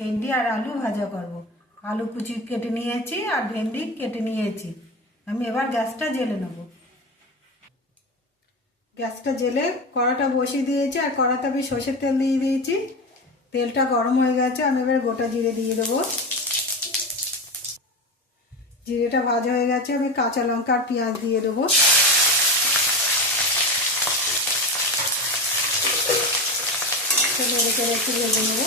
ভেন্ডি আর আলু ভাজা করব। আলু কুচি কেটে নিয়েছি আর ভেন্ডি কেটে নিয়েছি। আমি এবার গ্যাসটা জ্বেলে নেব। গ্যাসটা জ্বেলে কড়াটা বসিয়ে দিয়েছি আর কড়াতে আমি সর্ষের তেল দিয়ে দিয়েছি। তেলটা গরম হয়ে গেছে, আমি এবার গোটা জিরে দিয়ে দেবো। জিরেটা ভাজা হয়ে গেছে, আমি কাঁচা লঙ্কা আর পেঁয়াজ দিয়ে দেবো। নেড়ে চেড়ে একটু ভেজে নেবো।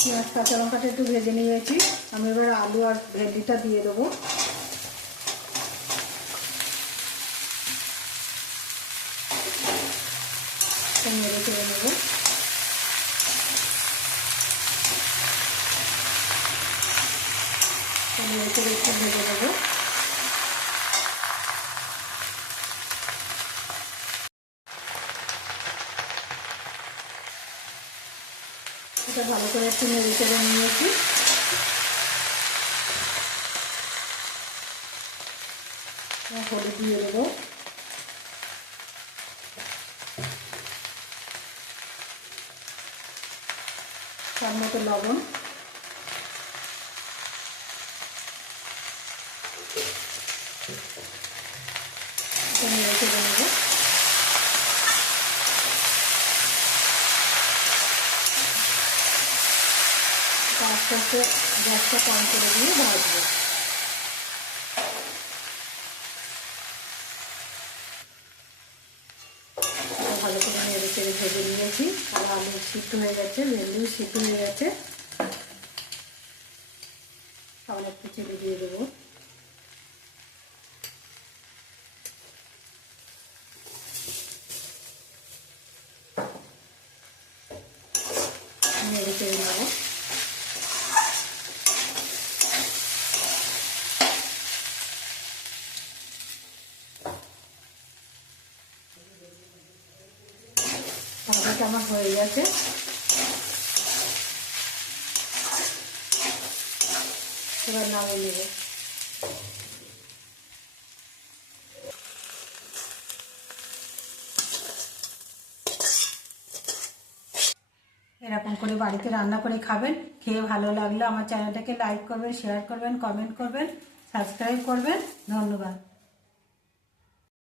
পেঁয়াজ কাঁচা লঙ্কাটা একটু ভেজে নিয়েছি, আমি এবার আলু আর ভেন্ডিটা দিয়ে দেবো। নেড়ে চেড়ে নেবো। নেড়ে চেড়ে একটু ভেজে নেবো। এটা ভালো করে একটু নেড়ে চেড়ে নিয়েছি। হলুদ দিয়ে দেবো। তার মতো লবণ। নেড়ে চেড়ে নেবো। আস্তে আস্তে গ্যাসটা কম করে দিয়ে ভাজবো। ভালো করে নেড়ে চেড়ে ভেজে নিয়েছি আর আলু সিদ্ধ হয়ে গেছে, ভেন্ডিও সিদ্ধ হয়ে গেছে। আবার একটু চিনি দিয়ে দেবো। নেড়ে চেড়ে নেবো। ভাজাটা আমার হয়ে গেছে, এবার নামিয়ে নেব। এরকম করে বাড়িতে রান্না করে খাবেন। খেয়ে ভালো লাগলে আমার চ্যানেলটাকে লাইক করবেন, শেয়ার করবেন, কমেন্ট করবেন, সাবস্ক্রাইব করবেন। ধন্যবাদ।